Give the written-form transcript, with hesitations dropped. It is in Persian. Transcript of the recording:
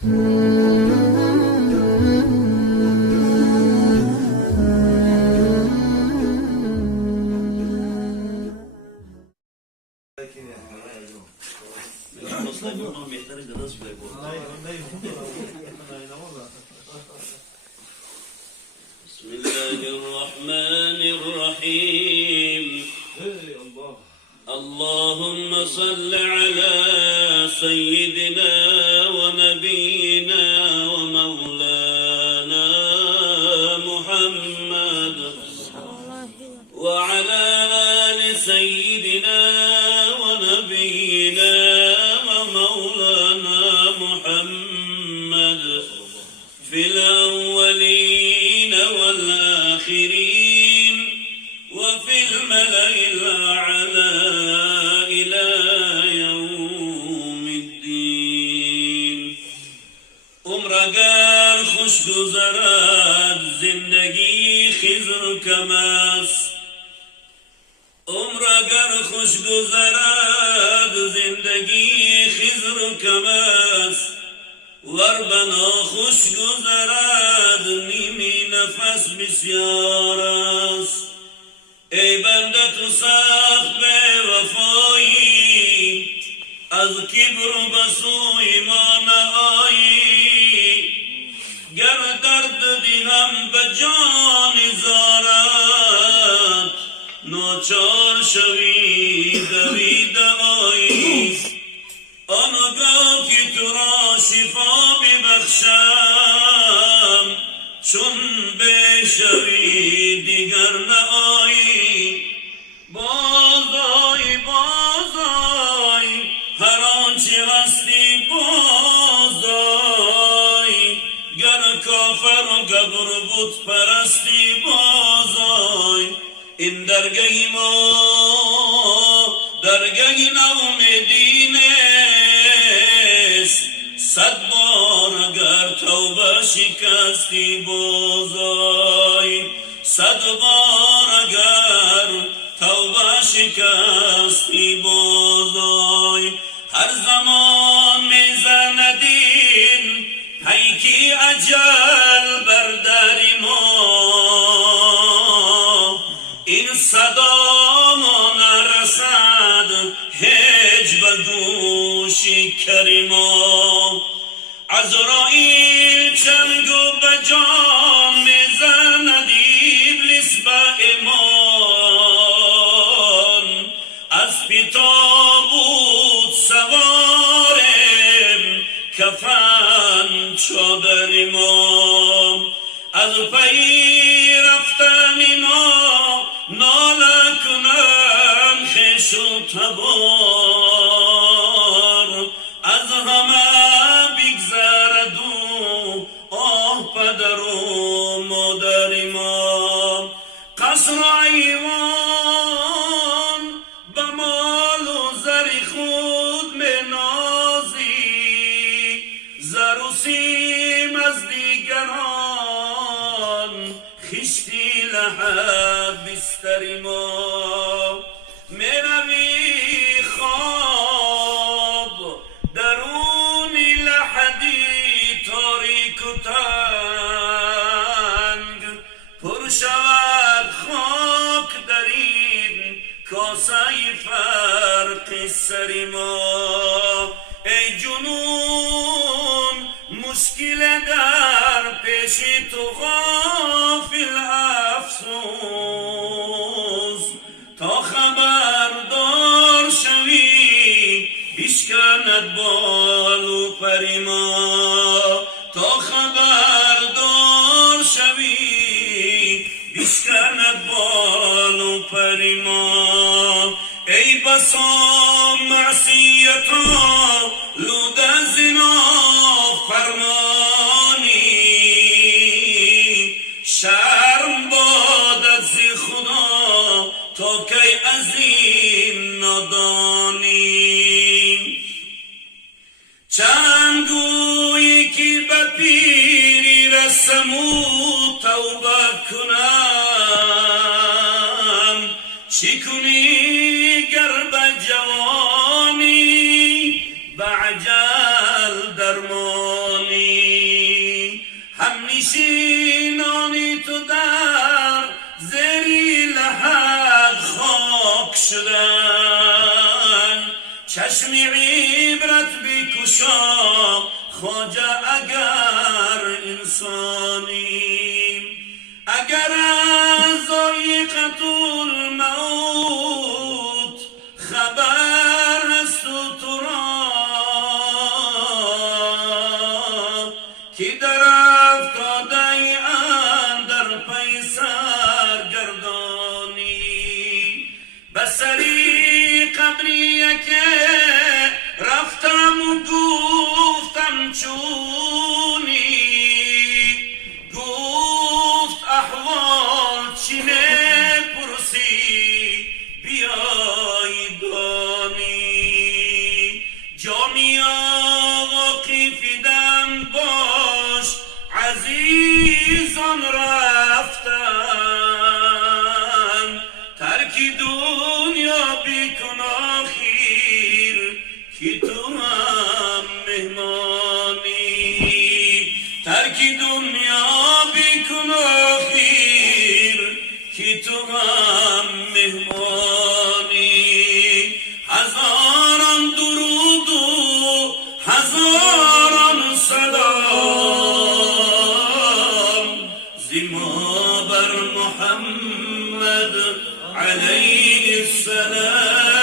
بسم الله الرحمن الرحيم. اللهم صل على سيدنا ونبينا ومولانا محمد وعلى آل سيدنا ونبينا ومولانا محمد في الأولين والآخرين وفي الملأ الأعلى إلى يوم الدين. عمر اگر خوش گذرد زندگی خضر کم است. عمر اگر خوش گذرد زندگی خضر کم است. ور بنا خوش گذرد نیمی نفس بسیار است. ای بنده تو سخت به وفایی، از کبر و بسوی ما نآیی. گر درد دلم به جان زارد، ناچار شوی دوید آیی. آنگاه که تو را شفا ببخشم، چون بشوی دیگر نآیی. بازای بازای هر آنچه هستی بازای. گر کافر و گبر بت پرستی بازای. این درگه ما درگه نومیدی نیست. 100 بار اگر توبه شکستی بازای. 100 بار اگر توبه شکستی بازای. هر زمان میزندین پیکی اجل بر در ما. این صدا ما نرسد هیچ به گوش کریما. عزرائیل چنگو به جان میزند ابلیس به ایمان. از پیتابوت سوارم کفن چادر ما. از پی رفتن ما ناله کنم خیش و تبار. از همه بگذرد و آه پدر و مادر ما. قصر و ایوان به مال و زر خود منازی. زر و سیم از دیگران خشتی لحد بستر ما. میروی خواب درونی لحدی تاریک و تنگ. پر شود خاک در این کاسه فرق سر ما. ای جنون مشکل در پیش تو غافل افسوس. تا خبردار شوی بشکند بال و پر ما. تا خبردار شوی بشکند بال و پر ما. ای بسا معصیتا لود زنا فرمانی. شرم بادت ز خدا تا کی از این نادانی. چند گویی که به پیری رسم و توبه کنم. چی کنی گر به جوانی به عجل درمانی. همیشینانی تو در زیر لحد خاک شدن، چشم عبرت بکشا خواجه اگر انسانی، اگر از ذائقة الموت خبر هست تو را که در افتاده اندر پی سرگردانی، بسری قبریه که رفتم و گفتم چونی، گفت احوال چینه پرسی بیای دانی، جامی آقا قیفیدم باش عزیزان رفتن، ترکی دنیا بیکن آخیر که تو هم مهمانی، ترکی دنیا بیکن آخیر که تو هم مهمانی، هزاران درود و هزاران سلام زما بر محمد علیه السلام.